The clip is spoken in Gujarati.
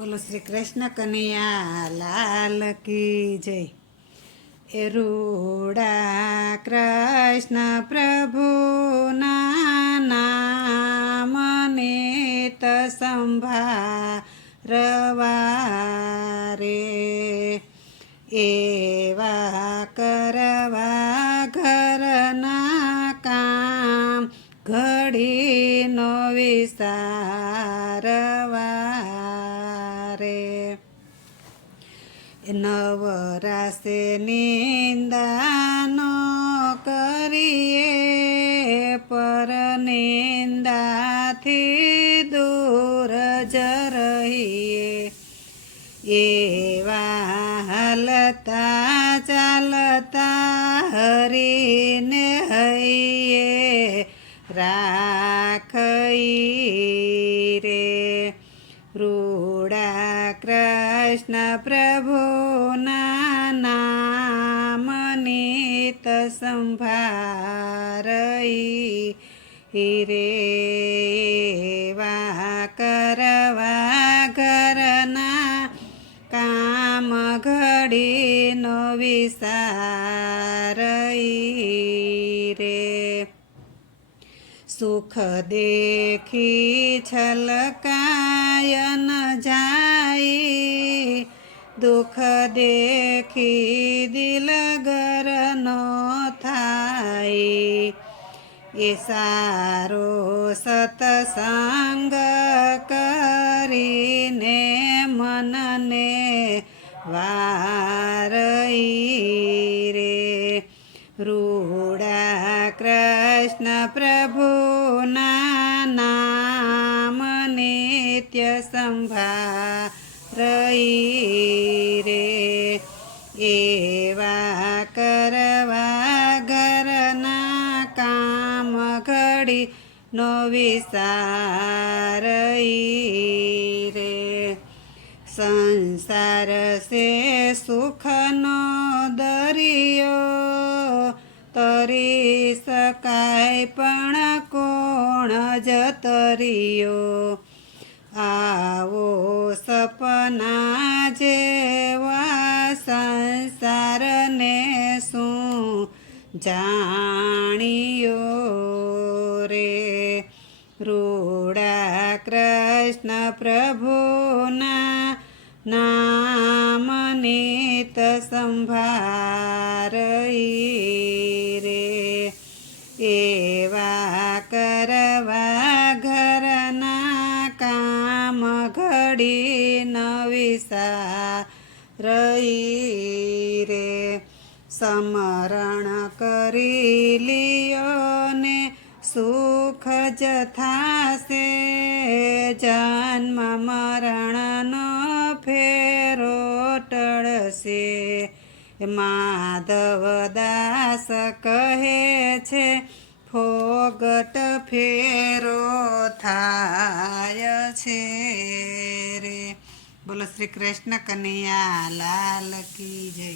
બોલો શ્રી કૃષ્ણ કનૈયા લાલ કી જય. એ રૂડા કૃષ્ણ પ્રભુના નામને ત સંભારવા રે, એવા કરવા ઘરના કામ ઘડીનો વિસારવા રે. નવરાશે નિંદાનો કરીએ, પર નિંદાથી દૂર જ રહીએ. એવા હાલતા ચાલતા હરીને હૈયે રાખી રે. રૂડા કૃષ્ણ પ્રભુના નામની ત સંભારઈ રે. એવા કરવા ઘરના કામ ઘડીનો વિસારઈ રે. સુખ દેખી છલકાય ન જાય, દુઃખ દેખી દિલ ગરનો થાય. એ સારો સત્સંગ કરીને મનને વારઈ રે. રૂડા કૃષ્ણ પ્રભુના નામ નિત્ય સંભારઈ રે. એવા કરવા ઘરના કામ ઘડીનો વિસારઈ રે. સંસાર સે સુખનો દરિયો, તરી શકાય પણ કોણ જ તરિયો. આવો સપના જેવા સંસારને શું જાણ્યો રે. રૂડા કૃષ્ણ પ્રભુના નામ નિત સંભારઈ રે. એવા કરવા ઘરના કામ ઘડી ન વિસારઈ રે. સમરણ કરી લિયો ને સુખ જ થાશે, જન્મ મરણનો ફેરો ટળશે. માધવદાસ કહે છે ફોગટ ફેરો થાય છે રે. બોલો શ્રી કૃષ્ણ કનૈયા લાલ કી જય.